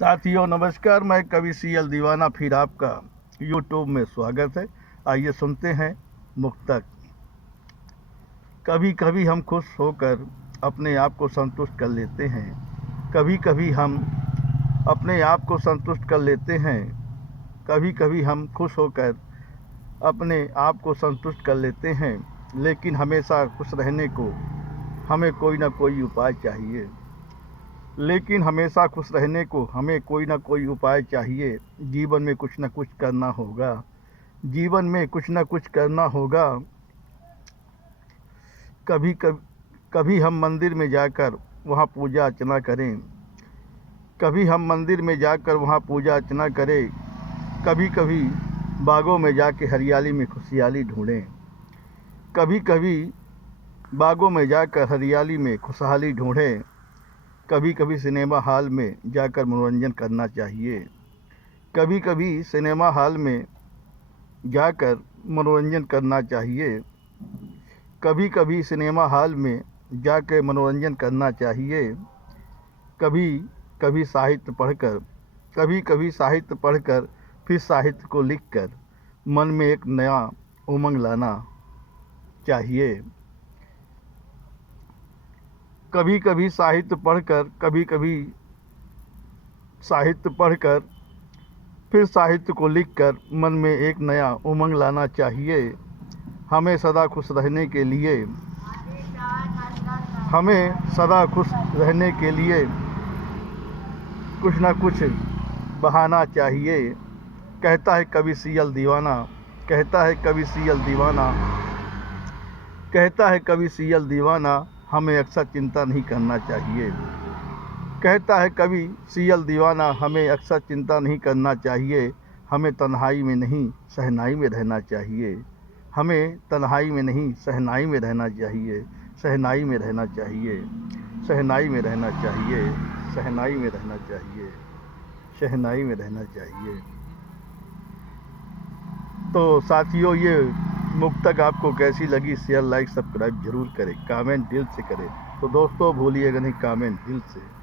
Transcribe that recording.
साथियों नमस्कार, मैं कवि सीएल दीवाना फिर आपका यूट्यूब में स्वागत है। आइए सुनते हैं मुक्तक। कभी कभी हम खुश होकर अपने आप को संतुष्ट कर लेते हैं। कभी कभी हम अपने आप को संतुष्ट कर लेते हैं। कभी कभी हम खुश होकर अपने आप को संतुष्ट कर लेते हैं, लेकिन हमेशा खुश रहने को हमें कोई ना कोई उपाय चाहिए। लेकिन हमेशा खुश रहने को हमें कोई ना कोई उपाय चाहिए। जीवन में कुछ ना कुछ करना होगा। जीवन में कुछ ना कुछ करना होगा। कभी कभी कभी हम मंदिर में जाकर वहाँ पूजा अर्चना करें। कभी हम मंदिर में जाकर वहाँ पूजा अर्चना करें। कभी कभी बागों में जाके हरियाली में खुशहाली ढूंढें। कभी कभी बागों में जाकर हरियाली में खुशहाली ढूंढें। कभी कभी सिनेमा हॉल में जाकर मनोरंजन करना चाहिए। कभी कभी सिनेमा हॉल में जाकर मनोरंजन करना चाहिए। कभी कभी सिनेमा हॉल में जाकर मनोरंजन करना चाहिए। कभी कभी साहित्य पढ़कर फिर साहित्य को लिखकर मन में एक नया उमंग लाना चाहिए। कभी कभी साहित्य पढ़कर फिर साहित्य को लिखकर मन में एक नया उमंग लाना चाहिए। हमें सदा खुश रहने के लिए कुछ ना कुछ बहाना चाहिए। कहता है कवि सीएल दीवाना, हमें अक्सर चिंता नहीं करना चाहिए। कहता है कवि सीएल दीवाना, हमें अक्सर चिंता नहीं करना चाहिए। हमें तन्हाई में नहीं सहनाई में रहना चाहिए। हमें तन्हाई में नहीं सहनाई में रहना चाहिए। सहनाई में रहना चाहिए। शहनाई में रहना चाहिए। शहनाई में रहना चाहिए। शहनाई में रहना चाहिए। तो साथियों, ये मुक्तक आपको कैसी लगी? शेयर, लाइक, सब्सक्राइब जरूर करें। कमेंट दिल से करें। तो दोस्तों, भूलिएगा नहीं, कमेंट दिल से।